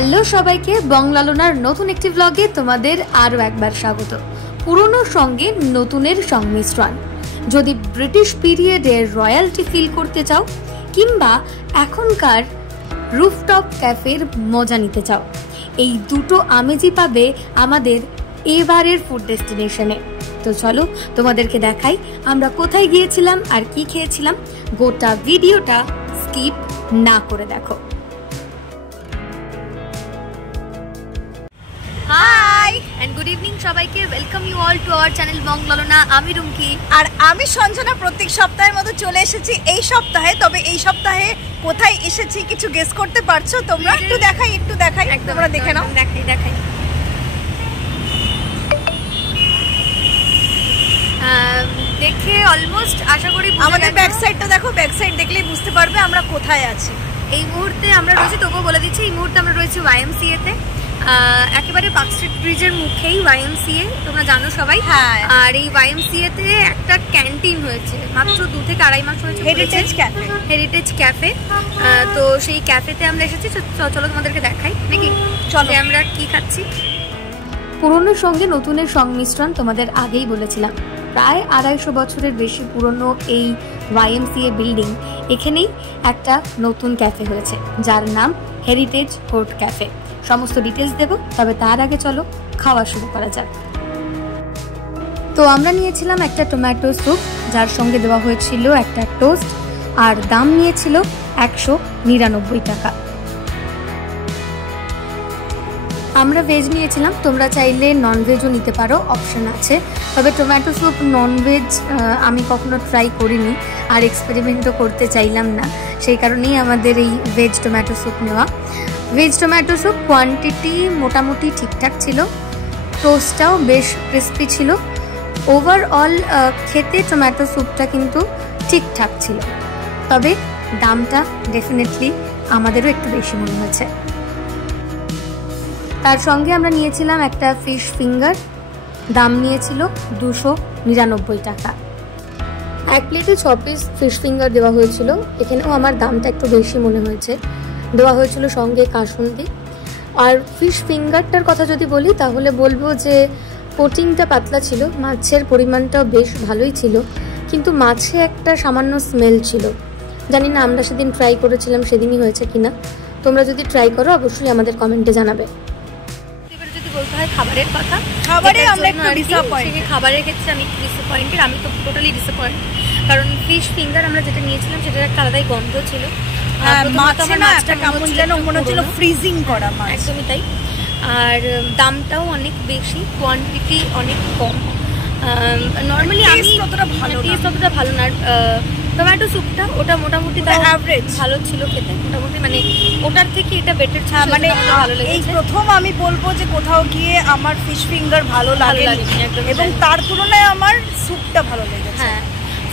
Hello সবাইকে, বংলালনার নতুন একটি ব্লগে তোমাদের আরও একবার স্বাগত। পুরনোর সঙ্গে নতুনের সংমিশ্রণ। যদি ব্রিটিশ পিরিয়ডের রয়্যালটি ফিল করতে চাও কিংবা এখনকার রুফটপ ক্যাফের মজা নিতে চাও, এই দুটো আমেজই পাবে আমাদের এবারের ফুড ডেস্টিনেশনে। তো চলো তোমাদেরকে দেখাই আমরা কোথায় গিয়েছিলাম আর কি খেয়েছিলাম। গোটা ভিডিওটা স্কিপ না করে দেখো। হাই এন্ড গুড ইভিনিং সবাইকে, welcome you all to our channel Bonglalona. আমি রুমকি আর আমি সঞ্জনা। প্রত্যেক সপ্তাহের মতো চলে এসেছি এই সপ্তাহে। তবে এই সপ্তাহে কোথায় এসেছি কিছু গেস করতে পারছো তোমরা? একটু দেখাই তোমরা দেখে নাও। দেখাই দেখে অলমোস্ট আশা করি আমাদের ব্যাক সাইডটা দেখো। ব্যাক সাইড দেখলেই বুঝতে পারবে আমরা কোথায় আছি। এই মুহূর্তে আমরা রয়েছি, তবুও বলে দিচ্ছি, এই মুহূর্তে আমরা রয়েছি YMCA তে। একেবারে পার্ক স্ট্রিট ব্রিজের মুখেই YMCA, তোমরা জানো সবাই। হ্যাঁ। আর এই YMCA তে একটা ক্যান্টিন হয়েছে, মাত্র 2 থেকে আড়াই মাস হয়েছে, হেরিটেজ ক্যাফে। তো সেই ক্যাফেতে আমরা এসেছি। চলো তোমাদেরকে দেখাই নাকি, চলো আমরা কি খাচ্ছি। পুরনোর সঙ্গে নতুনের সংমিশ্রণ তোমাদের আগেই বলেছিলাম। প্রায় 250 বছরের বেশি পুরনো এই YMCA বিল্ডিং, এখানেই একটা নতুন ক্যাফে হয়েছে যার নাম হেরিটেজ কোর্ট ক্যাফে। সমস্ত ডিটেলস দেবো, তবে তার আগে চলো খাওয়া শুরু করা যাক। তো আমরা নিয়েছিলাম একটা টমেটো স্যুপ, যার সঙ্গে দেওয়া হয়েছিল একটা টোস্ট, আর দাম নিয়েছিল 199 টাকা। আমরা ভেজ নিয়েছিলাম, তোমরা চাইলে ননভেজও নিতে পারো, অপশন আছে। তবে টমেটো স্যুপ ননভেজ আমি কখনো ট্রাই করিনি আর এক্সপেরিমেন্টও করতে চাইলাম না, সেই কারণেই আমাদের এই ভেজ টমেটো স্যুপ নেওয়া। ভেজ টমেটো স্যুপ কোয়ান্টিটি মোটামুটি ঠিকঠাক ছিল, টোস্টটাও বেশ ক্রিস্পি ছিল। ওভারঅল খেতে টমেটো স্যুপটা কিন্তু ঠিকঠাক ছিল, তবে দামটা ডেফিনেটলি আমাদেরও একটু বেশি মনে হয়েছে। তার সঙ্গে আমরা নিয়েছিলাম একটা ফিশ ফিঙ্গার, দাম নিয়েছিল 299 টাকা। এক প্লেটে 6 পিস ফিশ ফিঙ্গার দেওয়া হয়েছিল, এখানেও আমার দামটা একটু বেশি মনে হয়েছে। দেওয়া হয়েছিল সঙ্গে কাসুন্দি। আর ফিশ ফিঙ্গারটার কথা যদি বলি তাহলে বলবো যে কোটিংটা পাতলা ছিল, মাছের পরিমাণটাও বেশ ভালোই ছিল, কিন্তু মাছে একটা সামান্য স্মেল ছিল। জানি না আমরা সেদিন ট্রাই করেছিলাম সেদিনই হয়েছে কিনা। তোমরা যদি ট্রাই করো অবশ্যই আমাদের কমেন্টে জানাবে। এবারে যদি বলতে হয় খাবারের কথা, খাবারে আমরা একটু ডিসঅ্যাপয়েন্টেড। খাবারের ক্ষেত্রে আমি একটু ডিসঅ্যাপয়েন্টেড, আমি তো টোটালি ডিসঅ্যাপয়েন্টেড। কারণ ফিশ ফিঙ্গার আমরা যেটা নিয়েছিলাম সেটার একটা আলাদাই গন্ধ ছিল। মাছটা কেমন যেন মনে হচ্ছিল ফ্রিজিং করা মাছ, একদমই তাই। আর দামটাও অনেক বেশি, কোয়ান্টিটি অনেক কম। নর্মালি আমি টেস্ট অতটা ভালো না। টমেটো স্যুপটা ওটা মোটামুটি অ্যাভারেজ ভালো ছিল খেতে, মোটামুটি মানে ওটার থেকে এটা বেটার ছিল। মানে ভালো লেগেছে। এই প্রথম আমি বলবো যে কোথাও গিয়ে আমার ফিশ ফিঙ্গার ভালো লাগে এবং তার তুলনায় আমার স্যুপটা ভালো লেগেছে। হ্যাঁ,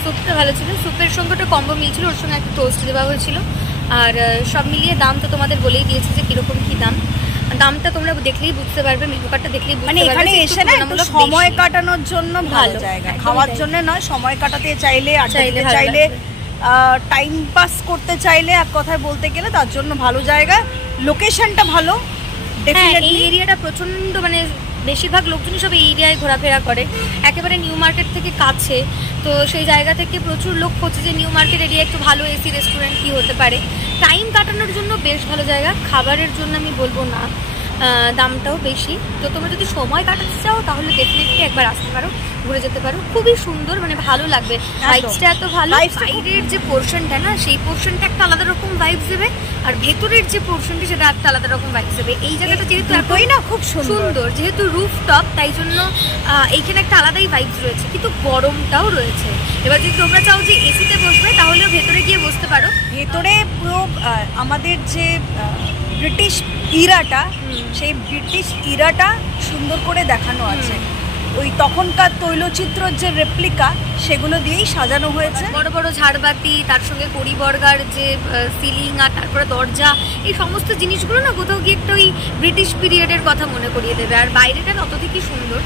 স্যুপটা ভালো ছিল। স্যুপের সঙ্গে একটা কম্বো মিল ছিল, ওর সঙ্গে একটা টোস্ট দেওয়া হয়েছিল। আর সব মিলিয়ে দাম তো তোমাদের বলেই দিয়েছি যে কিরকম কি দাম। দামটা তোমরা দেখলেই বুঝতে পারবে, মেনু কার্ডটা দেখলেই বুঝতে পারবে। এখানে এসে না একটু সময় কাটানোর জন্য ভালো জায়গা, খাওয়ার জন্য নয়, সময় কাটাতে চাইলে, আড্ডা দিতে চাইলে, টাইম পাস করতে চাইলে, এক কথায় বলতে গেলে তার জন্য ভালো জায়গা। লোকেশনটা ভালো, ডেফিনেটলি। এই এরিয়াটা প্রচন্ড, মানে বেশিরভাগ লোকজনই সব এই এরিয়ায় ঘোরাফেরা করে, একেবারে নিউ মার্কেট থেকে কাছে। তো সেই জায়গা থেকে প্রচুর লোক খোঁজে যে নিউ মার্কেট এরিয়া একটু ভালো এসি রেস্টুরেন্ট কি হতে পারে। টাইম কাটানোর জন্য বেশ ভালো জায়গা, খাবারের জন্য আমি বলবো না। দামটাও বেশি। তো তোমরা যদি সময় কাটাতে চাও তাহলে ডেফিনেটলি একবার আসতে পারো, ঘুরে যেতে পারো। খুবই সুন্দর, মানে ভালো লাগবে। ভাইবসটা এত ভালো, বাইরের যে পোর্শনটা না সেই পোর্শনটা একটা আলাদা রকম ভাইবস দেবে, আর ভেতরের যে পোর্শনটি সেটা একটা আলাদা রকম ভাইবস দেবে। এই জায়গাটা যেহেতু এতই না খুব সুন্দর, যেহেতু রুফটপ, তাই জন্য এইখানে একটা আলাদাই ভাইবস রয়েছে, কিন্তু গরমটাও রয়েছে। এবার যদি তোমরা চাও যে এসিতে বসবে তাহলেও ভেতরে গিয়ে বসতে পারো। ভেতরে পুরো আমাদের যে ব্রিটিশ ইরাটা, সেই ব্রিটিশ ইরাটা সুন্দর করে দেখানো আছে। ওই তখনকার তৈলচিত্রর যে রেপ্লিকা, সেগুলো দিয়েই সাজানো হয়েছে। বড় বড় ঝাড়বাতি, তার সঙ্গে কড়িবর্গার যে সিলিং, আর তারপরে দরজা, এই সমস্ত জিনিসগুলো না কোথাও গিয়ে একটা ওই ব্রিটিশ পিরিয়ডের কথা মনে করিয়ে দেবে। আর বাইরেটা তত থেকেই সুন্দর,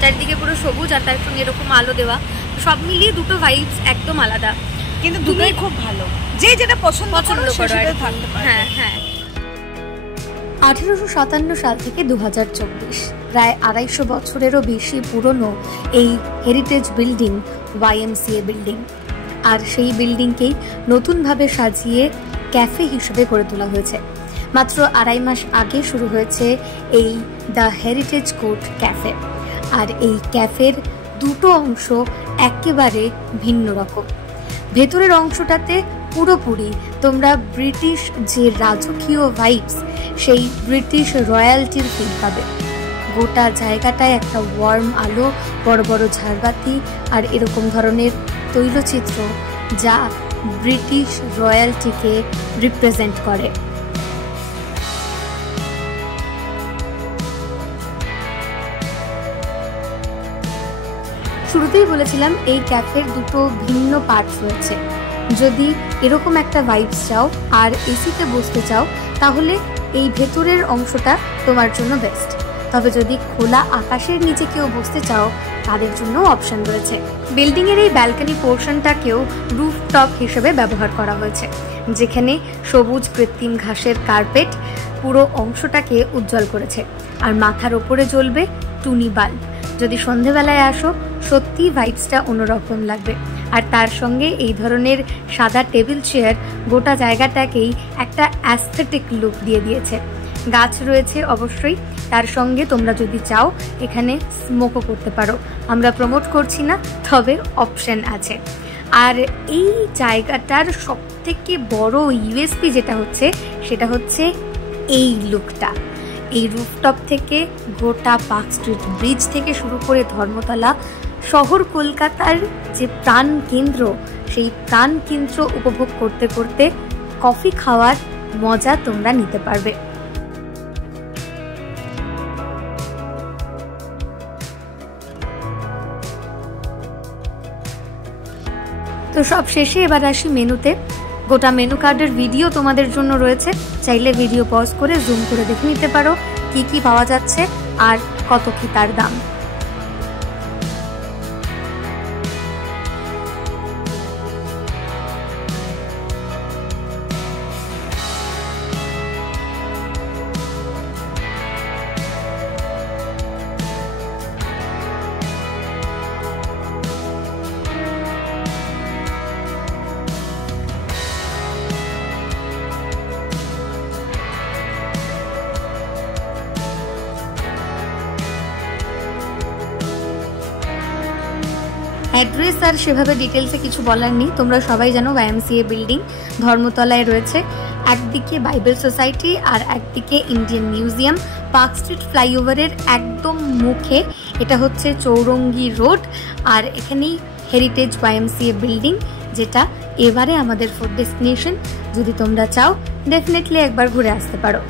চারিদিকে পুরো সবুজ, আর তার সঙ্গে এরকম আলো দেওয়া। সব মিলিয়ে দুটো ভাইবস একদম আলাদা, কিন্তু দুটোই খুব ভালো। যে যেটা পছন্দ করো সেটা থাকতে পারে। হ্যাঁ হ্যাঁ। 1857 সাল থেকে 2024, প্রায় 250 বছরেরও বেশি পুরনো এই হেরিটেজ বিল্ডিং YMCA বিল্ডিং। আর সেই বিল্ডিংকেই নতুনভাবে সাজিয়ে ক্যাফে হিসেবে গড়ে তোলা হয়েছে। মাত্র 2.5 মাস আগে শুরু হয়েছে এই দ্য হেরিটেজ কোর্ট ক্যাফে। আর এই ক্যাফের দুটো অংশ একেবারে ভিন্ন রকম। ভেতরের অংশটাতে পুরোপুরি তোমরা ব্রিটিশ যে রাজকীয় ভাইবস, সেই ব্রিটিশ রয়্যালটির ফিল পাবে। গোটা জায়গাটায় একটা ওয়ার্ম আলো, বড় বড় ঝাড়বাতি আর এরকম ধরনের তৈলচিত্র, যা ব্রিটিশ রয়্যালটিকে রিপ্রেজেন্ট করে। শুরুতেই বলেছিলাম এই ক্যাফের দুটো ভিন্ন পার্টস রয়েছে। যদি এরকম একটা ভাইবস চাও আর এসিতে বসতে চাও, তাহলে এই ভেতরের অংশটা তোমার জন্য বেস্ট। তবে যদি খোলা আকাশের নিচে কেউ বসতে চাও, তাদের জন্য অপশন রয়েছে। বিল্ডিংয়ের এই ব্যালকনি পোর্শনটাকেও রুফটপ হিসেবে ব্যবহার করা হয়েছে, যেখানে সবুজ কৃত্রিম ঘাসের কার্পেট পুরো অংশটাকে উজ্জ্বল করেছে। আর মাথার ওপরে জ্বলবে টুনি বাল্ব। যদি সন্ধেবেলায় আসো, সত্যি ভাইবসটা অন্যরকম লাগবে। আর তার সঙ্গে এই ধরনের সাদা টেবিল চেয়ার গোটা জায়গাটাকেই একটা অ্যাস্থেটিক লুক দিয়ে দিয়েছে। গাছ রয়েছে অবশ্যই, তার সঙ্গে তোমরা যদি চাও এখানে স্মোকও করতে পারো। আমরা প্রমোট করছি না, তবে অপশন আছে। আর এই জায়গাটার সবথেকে বড় ইউএসপি যেটা হচ্ছে, সেটা হচ্ছে এই লুকটা। এই রুফটপ থেকে গোটা পার্ক স্ট্রিট ব্রিজ থেকে শুরু করে ধর্মতলা শহর, কলকাতার যে প্রাণ কেন্দ্র, সেই প্রাণ কেন্দ্র উপভোগ করতে করতে কফি খাওয়ার মজা তোমরা নিতে পারবে। তো সব শেষে এবার আসি মেনুতে। গোটা মেনু কার্ডের ভিডিও তোমাদের জন্য রয়েছে, চাইলে ভিডিও পজ করে জুম করে দেখে নিতে পারো কি কি পাওয়া যাচ্ছে আর কত কি তার দাম। অ্যাড্রেস আর সেভাবে ডিটেলসে কিছু বলার নেই, তোমরা সবাই জানো YMCA বিল্ডিং ধর্মতলায় রয়েছে। একদিকে বাইবেল সোসাইটি আর একদিকে ইন্ডিয়ান মিউজিয়াম। পার্ক স্ট্রিট ফ্লাইওভারের একদম মুখে এটা হচ্ছে চৌরঙ্গি রোড। আর এখানেই হেরিটেজ YMCA বিল্ডিং, যেটা এবারে আমাদের ফুড ডেস্টিনেশন। যদি তোমরা চাও, ডেফিনেটলি একবার ঘুরে আসতে পারো।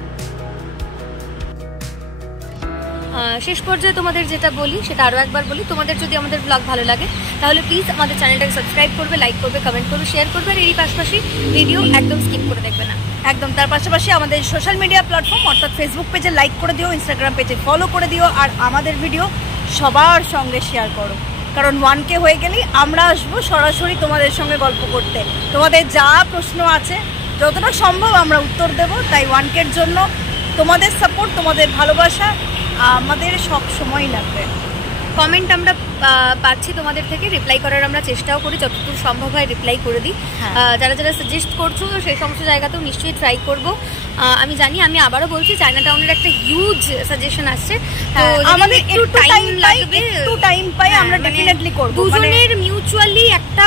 শেষ পর্যায়ে তোমাদের যেটা বলি সেটা আরও একবার বলি, তোমাদের যদি আমাদের ব্লগ ভালো লাগে তাহলে প্লিজ আমাদের চ্যানেলটাকে সাবস্ক্রাইব করবে, লাইক করবে, কমেন্ট করবে, শেয়ার করবে। আর এরই পাশাপাশি ভিডিও একদম স্কিপ করে দেখবে না। একদম। তার পাশাপাশি আমাদের সোশ্যাল মিডিয়া প্ল্যাটফর্ম অর্থাৎ ফেসবুক পেজে লাইক করে দিও, ইনস্টাগ্রাম পেজে ফলো করে দিও, আর আমাদের ভিডিও সবার সঙ্গে শেয়ার করো। কারণ 1K হয়ে গেলেই আমরা আসবো সরাসরি তোমাদের সঙ্গে গল্প করতে। তোমাদের যা প্রশ্ন আছে যতটা সম্ভব আমরা উত্তর দেব। তাই 1Kর জন্য তোমাদের সাপোর্ট, তোমাদের ভালোবাসা আমাদের সব সময় লাগবে। কমেন্ট আমরা পাচ্ছি তোমাদের থেকে, রিপ্লাই করার আমরা চেষ্টাও করি, যতদূর সম্ভব হয় রিপ্লাই করে দিই। যারা যারা সাজেস্ট করছো সেই সমস্ত জায়গাতেও নিশ্চয়ই ট্রাই করব। আমি জানি, আমি আবারও বলছি, চায়না টাউনের একটা হিউজ সাজেশন আসছে, তো আমাদের একটু টাইম লাগবে, একটু টাইম পাই আমরা ডেফিনেটলি করব। দুজনের মিউচুয়ালি একটা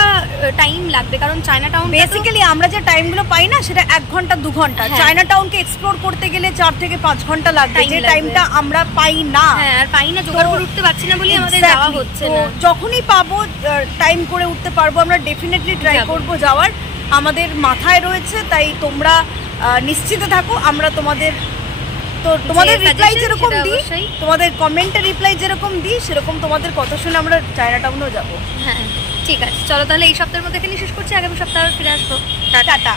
টাইম লাগবে, কারণ চায়না টাউন বেসিক্যালি আমরা যে টাইমগুলো পাই না, সেটা 1 ঘন্টা 2 ঘন্টা। চায়না টাউনকে এক্সপ্লোর করতে গেলে 4 থেকে 5 ঘন্টা লাগবে, যে টাইমটা আমরা পাই না। হ্যাঁ, আর পাই না, জোগাড় করে উঠতে পারছি না বলে আমাদের যাওয়া হচ্ছে না। যখনই পাবো, টাইম করে উঠতে পারবো, আমরা ডেফিনেটলি ট্রাই করব যাওয়ার। আমাদের মাথায় রয়েছে, তাই তোমরা নিশ্চিত থাকো। আমরা তোমাদের রিপ্লাই যেরকম দিই, তোমাদের কমেন্টের রিপ্লাই যেরকম দিই, সেরকম তোমাদের কথা শুনে আমরা চায়না টাউনেও যাবো। হ্যাঁ, ঠিক আছে, চলো তাহলে এই সপ্তাহের মধ্যে এখানে শেষ করছি। আগামী সপ্তাহে ফিরে আসবো। টাটা।